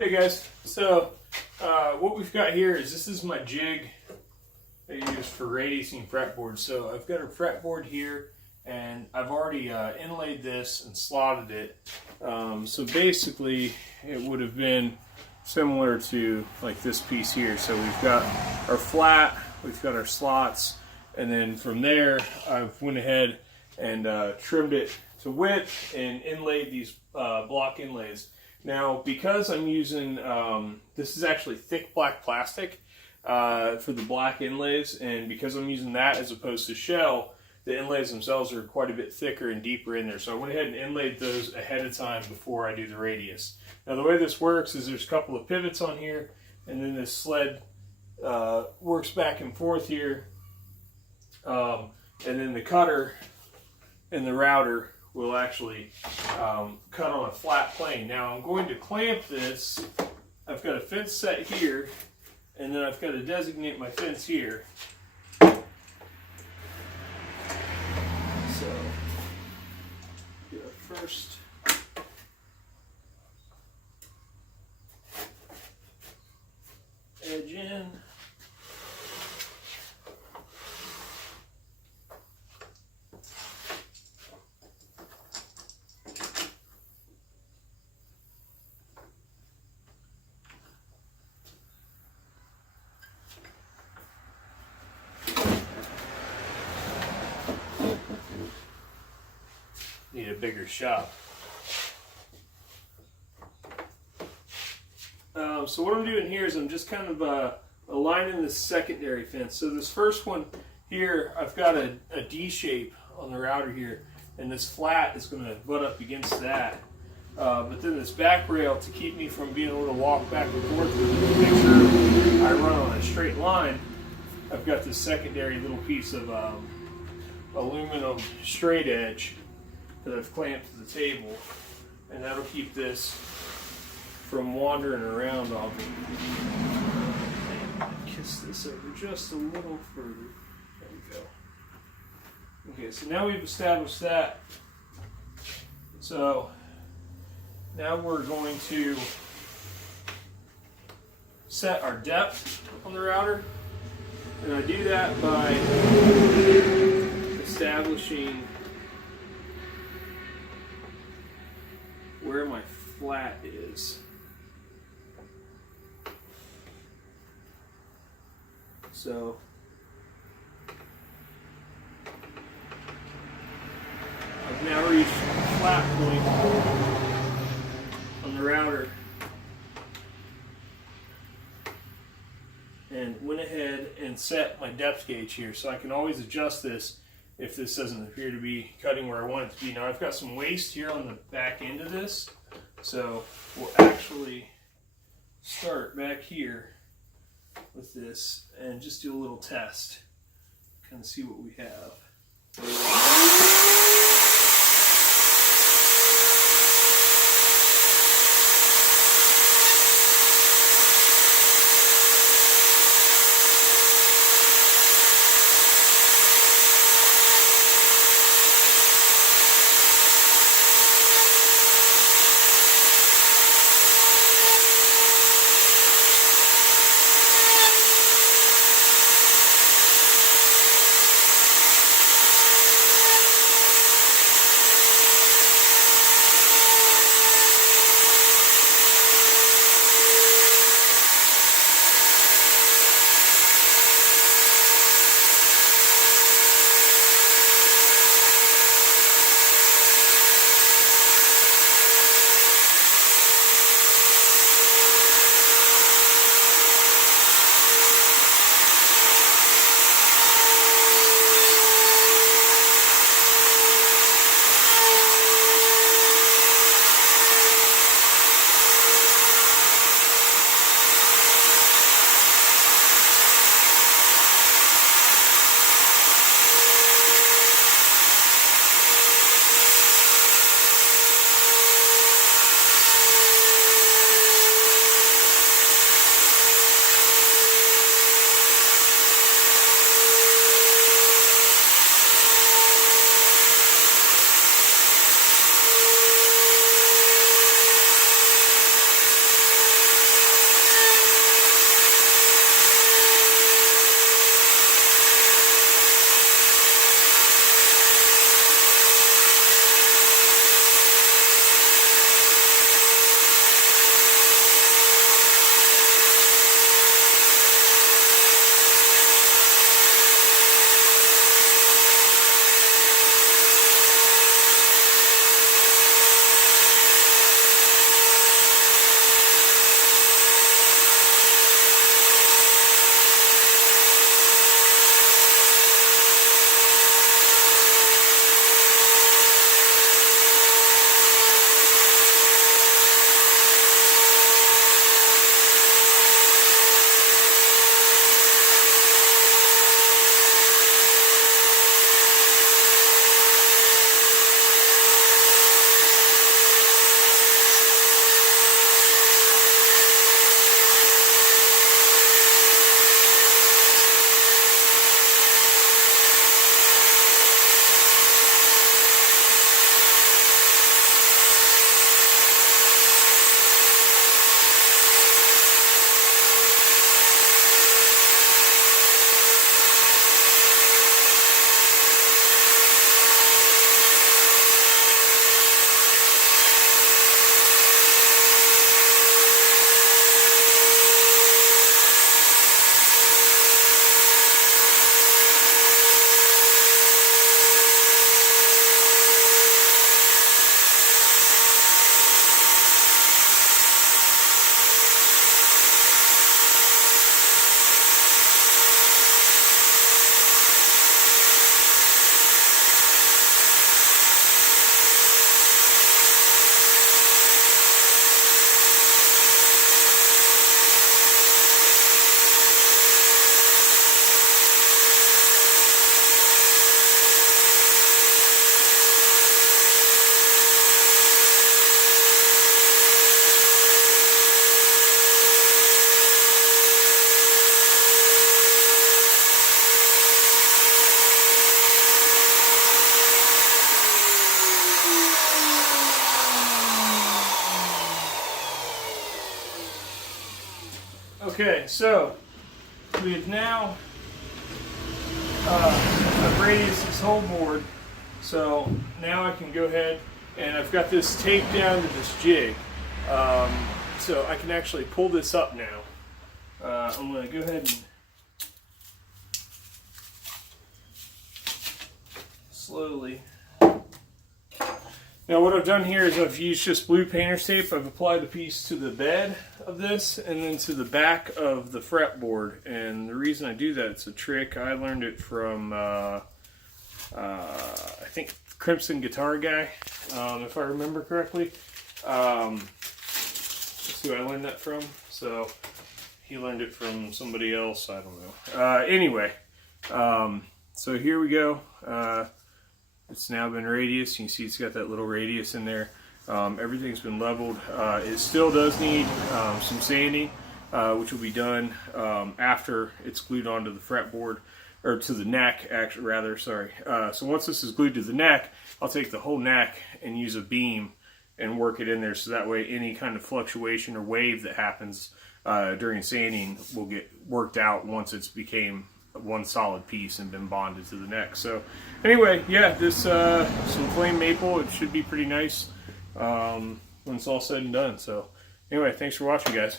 Hey guys, so what we've got here is this is my jig I use for radiusing fretboard. So I've got a fretboard here and I've already inlaid this and slotted it. So basically it would have been similar to like this piece here. So we've got our flat, we've got our slots, and then from there I've went ahead and trimmed it to width and inlaid these block inlays. Now, because I'm using, this is actually thick black plastic for the black inlays, and because I'm using that as opposed to shell, the inlays themselves are quite a bit thicker and deeper in there. So I went ahead and inlaid those ahead of time before I do the radius. Now the way this works is there's a couple of pivots on here, and then this sled works back and forth here, and then the cutter and the router will actually cut on a flat plane. Now I'm going to clamp this. I've got a fence set here, and then I've got to designate my fence here. So get our first edge in. Need a bigger shop. So what I'm doing here is I'm just kind of aligning this secondary fence. So this first one here, I've got a D shape on the router here, and this flat is going to butt up against that. But then this back rail, to keep me from being able to walk back and forth to make sure I run on a straight line, I've got this secondary little piece of aluminum straight edge that I've clamped to the table, and that'll keep this from wandering around on me. Kiss this over just a little further. There we go. Okay, so now we've established that. So now we're going to set our depth on the router, and I do that by establishing where my flat is. So I've now reached the flat point on the router and went ahead and set my depth gauge here, so I can always adjust this if this doesn't appear to be cutting where I want it to be. Now I've got some waste here on the back end of this, so we'll actually start back here with this and just do a little test, kind of see what we have. Okay, so we have now I've radiused this whole board, so now I can go ahead and I've got this taped down to this jig, so I can actually pull this up now. I'm going to go ahead and slowly. Now what I've done here is I've used just blue painter's tape. I've applied the piece to the bed of this and then to the back of the fretboard. And the reason I do that, it's a trick. I learned it from, I think, Crimson Guitar Guy, if I remember correctly. That's who I learned that from. So he learned it from somebody else. I don't know. Anyway, so here we go. It's now been radius. You can see it's got that little radius in there. Everything's been leveled. It still does need some sanding, which will be done after it's glued onto the fretboard, or to the neck, actually, rather, sorry. So once this is glued to the neck, I'll take the whole neck and use a beam and work it in there, so that way any kind of fluctuation or wave that happens during sanding will get worked out once it's became one solid piece and been bonded to the neck. So anyway, yeah, this some flame maple, it should be pretty nice when it's all said and done. So anyway, thanks for watching, guys.